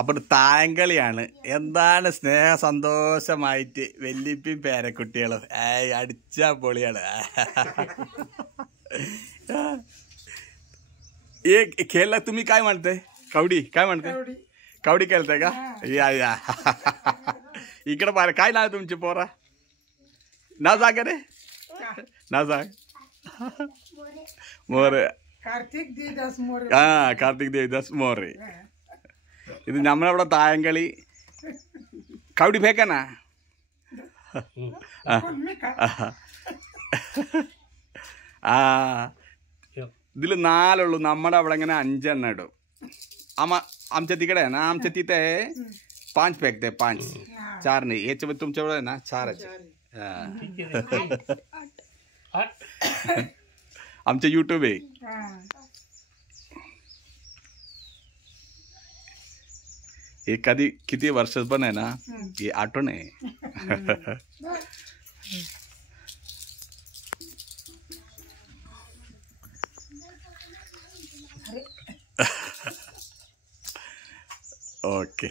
അപ്പോൾ തായങ്കളിയാണ്. എന്താണ് സ്നേഹ സന്തോഷമായിട്ട് വല്യപ്പയും പേരക്കുട്ടികളും അടിച്ചാ പൊളിയാണ്. खेळला तुम्ही काय म्हणते? कवडी काय म्हणते? कवडी खेळताय का? या या इकडे पाहिलं. काय नाव तुमचे पोरा? नाव सांग रे. नाव सांग. मोरे. कार्तिक देवदास मोरे. कार्तिक देवदास मोरे. ഇത് നമ്മളവിടെ തായങ്കളി. കവടി ഫേക്കനാ? ഇതിൽ 4 ഉള്ളൂ. നമ്മുടെ അവിടെ ഇങ്ങനെ 5 എണ്ണം ഇടും. आमच्या तिकडे आहे ना, आमच्या तिथे 5 फेकते. 5 4 नाही. याच्या तुमच्याकडे आहे ना 4. आमचे यूट्यूब आहे. हे कधी किती वर्ष पण आहे ना, हे आठवण आहे. ओके.